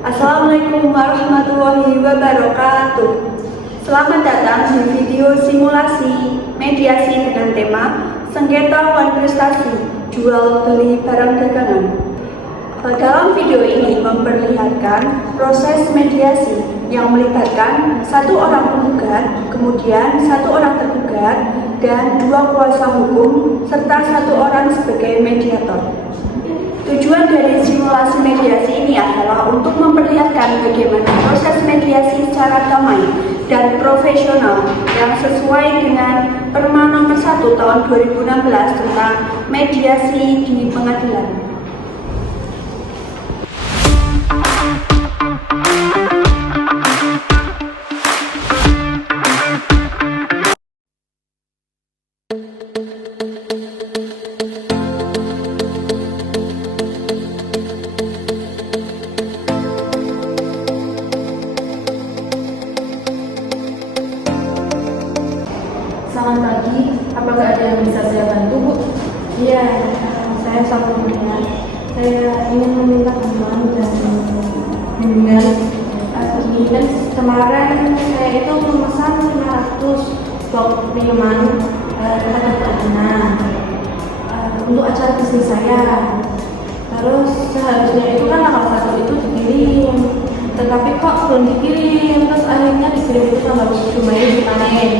Assalamualaikum warahmatullahi wabarakatuh. Selamat datang di video simulasi mediasi dengan tema sengketa kontestasi jual beli barang dagangan. Dalam video ini memperlihatkan proses mediasi yang melibatkan satu orang penggugat, kemudian satu orang tergugat, dan dua kuasa hukum serta satu orang sebagai mediator. Tujuan dari simulasi mediasi ini adalah untuk memperlihatkan bagaimana proses mediasi secara damai dan profesional yang sesuai dengan Perma nomor 1 tahun 2016 tentang mediasi di pengadilan. Selamat pagi, apakah ada yang bisa saya bantu, Bu? Iya, saya Sabrina. Saya ingin meminta bantuan dan bimbingan. Ini kan kemarin saya itu memesan 500 blok minuman kata Pertamina untuk acara bisnis saya. Terus seharusnya itu kan tanggal 1 itu dikirim, tetapi kok belum dikirim. Terus akhirnya dikirim itu tanggal 7 Mei di Panen.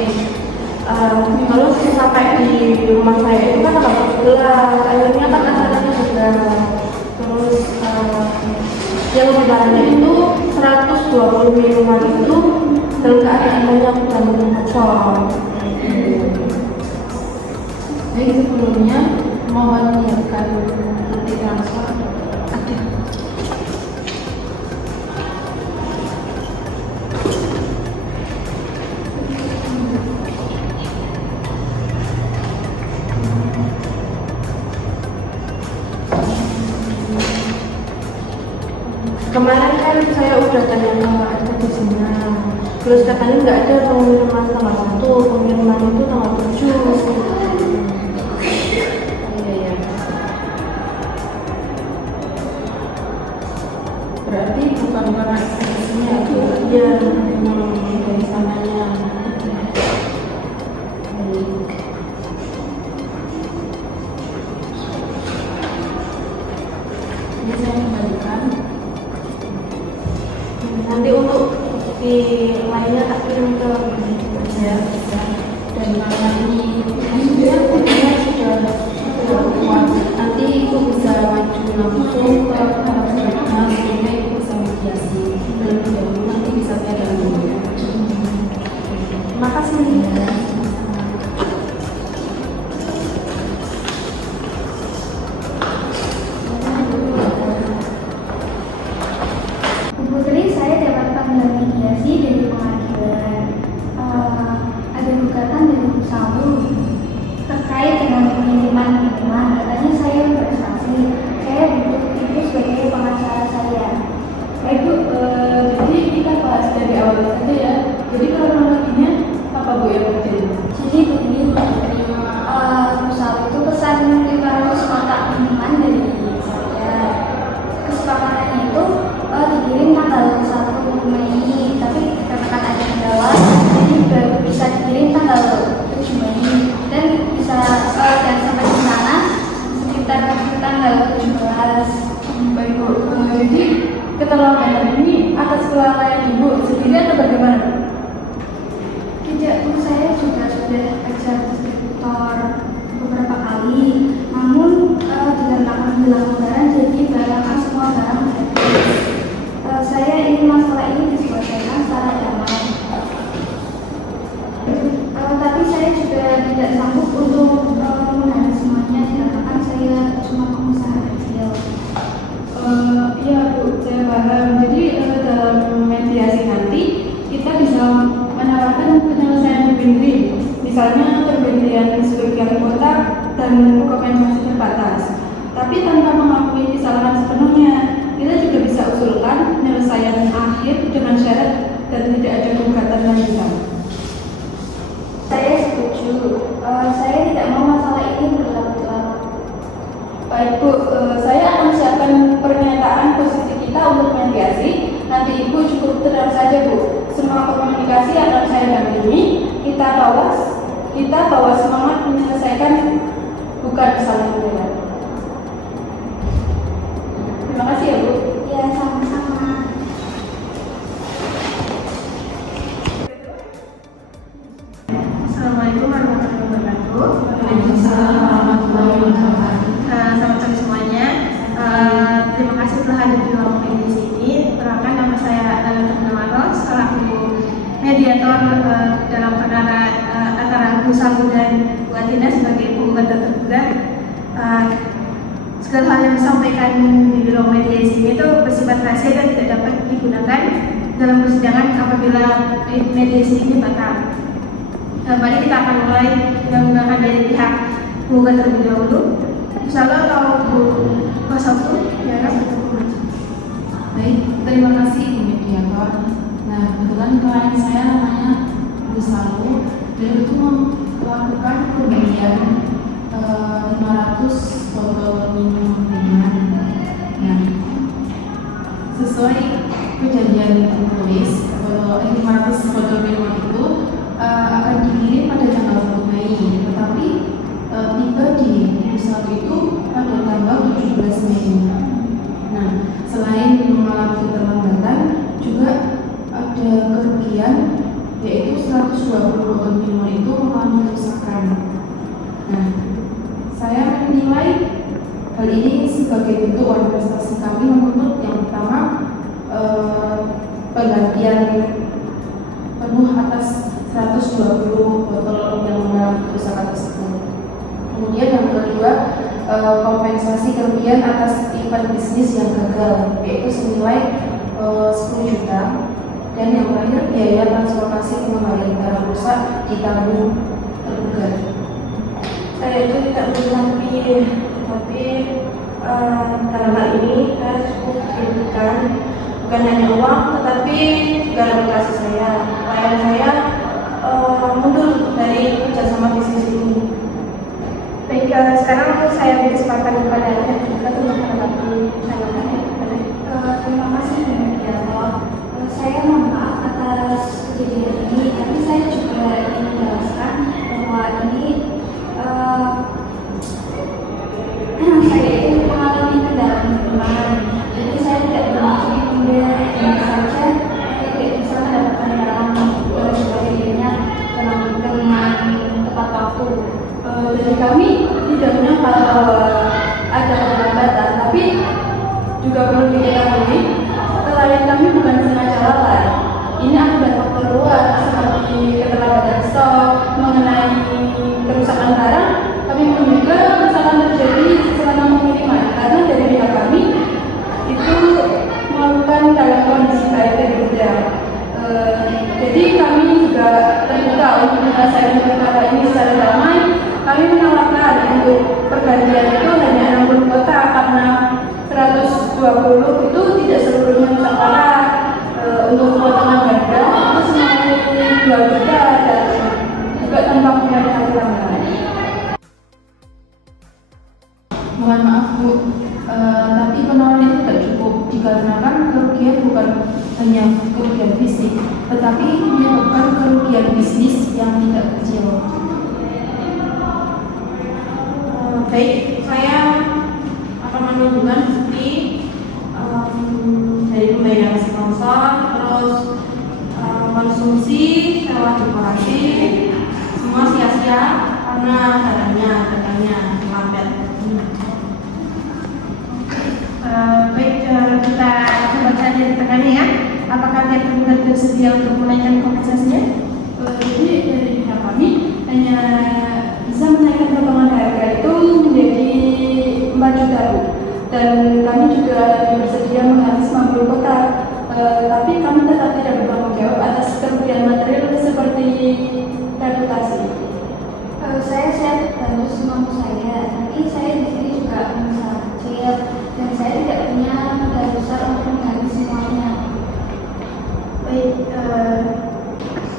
Terus sampai di rumah saya itu kan tanggal 14, akhirnya kan acaranya sudah. Terus yang lebarannya itu 120 minuman itu dalam keadaan banyak dan bocor. Jadi sebelumnya mohon menyiapkan bukti transfer. Ada. Kemarin kan saya udah tanya ke advisenya, terus katanya nggak ada pengiriman tanggal 1, pengiriman itu tanggal 7. Iya. Berarti bukan karena ekspektasinya, Bu? Iya, dari sananya. Baik. Ini saya kembalikan. Nanti untuk bukti lainnya tak kirim ke Ya, dan karena ini maksudnya buktinya sudah kuat, nanti Ibu bisa maju langsung ke arah sana sehingga Ibu bisa mediasi dan nanti bisa saya bantu. makasih. Bu Putri, saya dapat panggilan mediasi dari pengadilan. Ada gugatan dari Bu Sabu terkait dengan pengiriman minuman. Katanya saya berprestasi. Saya butuh itu sebagai pengacara saya. Ibu, jadi kita bahas dari awal saja ya. Jadi kronologinya apa, Bu, yang terjadi? Jadi begini, Bu Sabu itu pesan 500 kotak minuman dari saya. Kesepakatannya itu dikirim tanggal 1 Mei, tapi dikatakan ada kendala, jadi baru bisa dikirim tanggal 7 Mei dan bisa dan sampai di sana sekitar tanggal 17. Baik, Bu. Jadi keterlambatan ini atas kelalaian Ibu sendiri atau bagaimana? Tidak, Bu, saya juga sudah kejar distributor beberapa kali, namun dikarenakan bilang lebaran jadi barang semua barang habis. Saya ingin masalah ini diselesaikan secara damai. Tapi saya juga tidak sanggup untuk menghadapi semuanya dikarenakan saya cuma pengusaha kecil. Iya, Bu, saya paham. Jadi dalam mediasi nanti kita bisa menawarkan penyelesaian win-win, misalnya pemberian sebagian kuota dan kompensasi terbatas. Tapi tanpa mengakui kesalahan sepenuhnya, kita juga bisa usulkan penyelesaian akhir dengan syarat dan tidak ada gugatan lanjutan. Saya setuju. Saya tidak mau masalah ini berlarut-larut. Baik, Bu, saya akan siapkan pernyataan posisi kita untuk mediasi bahwa semangat menyelesaikan bukan saling membela. Terima kasih ya Bu. Ya, sama-sama. Assalamualaikum warahmatullahi wabarakatuh. Waalaikumsalam warahmatullahi wabarakatuh. Selamat sore semuanya. Terima kasih telah hadir di ruang media di sini. Perkenalkan, nama saya Terna Maros, selaku mediator dalam perkara antara Bu Sabu dan Bu Atina sebagai penggugat dan tergugat. Segala hal yang disampaikan di ruang media di sini itu bersifat rahasia dan tidak dapat digunakan dalam persidangan apabila mediasi ini batal. Mari kita akan mulai dengan menggunakan dari pihak penggugat terlebih dahulu. Misalnya atau Bu Sabu, ya kan? Baik, terima kasih Bu Mediator. Nah, kebetulan klien saya namanya Bu Salu. Beliau itu melakukan pembelian 500 botol minum ringan. Nah, sesuai perjanjian tertulis, 500 botol minuman itu akan dikirim pada tanggal 1 Mei, tetapi tiba di pusat itu pada tanggal 17 Mei. Nah, selain mengalami keterlambatan, juga ada kerugian, yaitu 120 botol minuman itu mengalami kerusakan. Nah, saya menilai hal ini sebagai bentuk uang prestasi kami menuntut yang pertama penggantian penuh atas 120 botol yang mengalami kerusakan tersebut. Kemudian yang kedua, kompensasi kerugian atas event bisnis yang gagal, yaitu senilai 10 juta. Dan yang terakhir, biaya transportasi pengembalian barang rusak ditanggung tergugat. Saya itu tidak lebih, tapi dalam hal ini saya cukup dirugikan, bukan hanya uang, tetapi juga reputasi saya. Klien saya mundur dari kerjasama bisnis ini. Baik, sekarang saya beri kesempatan kepada Anda juga untuk menanggapi tanggapan. Terima kasih Bu Mediator. Saya mohon maaf atas kejadian ini, tapi saya juga ingin menjelaskan bahwa ini saya itu mengalami kendala minuman. Jadi saya tidak bermaksud kemudian ini saja saya tidak bisa mendapatkan barang sebagainya dengan tepat waktu. Dari kami tidak menyangka bahwa ada keterlambatan, tapi juga perlu diketahui klien kami bukan sengaja lalai. Ini akibat faktor luar seperti keterlambatan stok, mengenai kerusakan barang. Kami menduga kerusakan terjadi selama pengiriman karena dari pihak kami itu melakukan dalam kondisi baik dari gudang. Jadi kami juga terbuka untuk menyelesaikan perkara ini secara damai. Kami menawarkan untuk pergantian itu hanya 60 kotak karena 120 itu tidak seluruhnya rusak parah. Untuk potongan harga itu semuanya 2 juta dan juga tanpa penyampaian tambahan. Mohon maaf Bu, tapi penawaran itu tidak cukup dikarenakan kerugian bukan hanya kerugian fisik, tetapi menyebabkan kerugian bisnis yang tidak kecil. Baik, saya akan menunjukkan bukti dari pembayaran sponsor, terus konsumsi, sewa dekorasi, semua sia-sia karena datanya lambat. Baik, kita coba saja di tengahnya ya. Apakah pihak tergugat bersedia untuk menaikkan kompensasinya? Jadi dari pihak kami hanya bisa menaikkan potongan harga itu menjadi 4 juta Bu. Dan kami juga bersedia menghabis 50 kotak. Tapi kami tetap tidak bertanggung jawab atas kerugian material seperti reputasi. Saya siap bantu semampu saya, tapi saya di sini juga pengusaha kecil dan saya tidak punya modal besar untuk mengganti semuanya.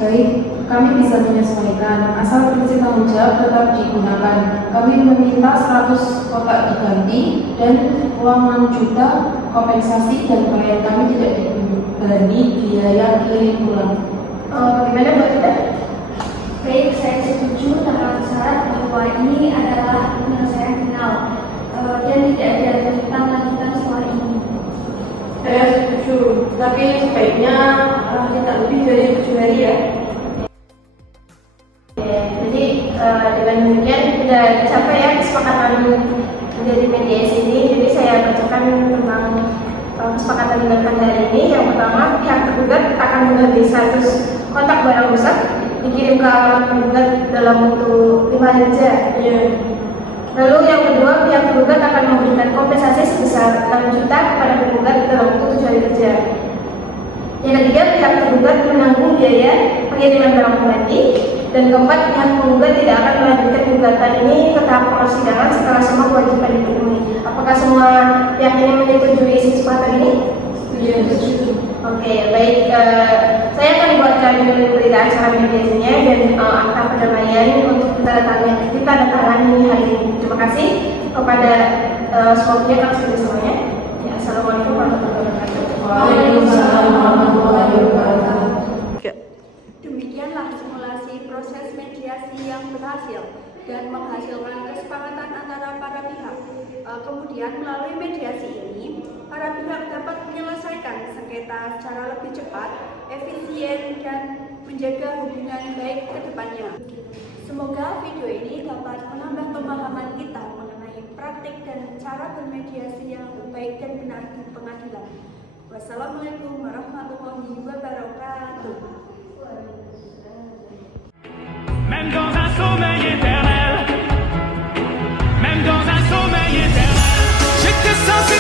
Baik, kami bisa menyesuaikan asal prinsip tanggung jawab tetap digunakan. Kami meminta 100 kotak diganti dan uang 6 juta kompensasi dan klien kami tidak dibebani biaya kirim pulang. Bagaimana buat kita? Baik, saya setuju dengan syarat bahwa ini adalah penyelesaian final dan tidak ada tuntutan lanjutan setelah ini. Saya setuju, tapi sebaiknya tidak lebih dari 7 hari ya. Jadi dengan demikian sudah dicapai ya kesepakatan dari mediasi ini. Jadi saya bacakan tentang kesepakatan dengan hari ini. Yang pertama, pihak tergugat akan mengganti status kontak barang rusak dikirim ke alamat tergugat dalam waktu 5 hari kerja. Lalu yang kedua, pihak tergugat akan memberikan kompensasi sebesar 6 juta kepada tergugat dalam waktu 7 hari kerja. Yang ketiga, pihak tergugat menanggung biaya pengiriman barang pengganti. Dan keempat, pihak penggugat tidak akan melanjutkan gugatan ini ke tahap persidangan setelah semua kewajiban dipenuhi. Apakah semua pihak ini menyetujui isi kesepakatan ini? Setuju. Oke, baik. Saya akan buatkan berita acara mediasinya dan akta perdamaian untuk kita datangani hari ini. Terima kasih kepada semua pihak atas kerjasamanya. Ya, assalamualaikum warahmatullahi wabarakatuh. Waalaikumsalam warahmatullahi wabarakatuh. Demikianlah simulasi proses mediasi yang berhasil dan menghasilkan kesepakatan antara para pihak. Kemudian melalui mediasi ini, para pihak dapat menyelesaikan sengketa secara lebih cepat, efisien, dan menjaga hubungan baik ke depannya. Semoga video ini dapat menambah pemahaman kita mengenai praktik dan cara bermediasi yang baik dan benar di pengadilan. Wassalamualaikum warahmatullahi wabarakatuh. Même dans un sommeil éternel, même dans un sommeil éternel, j'étais censé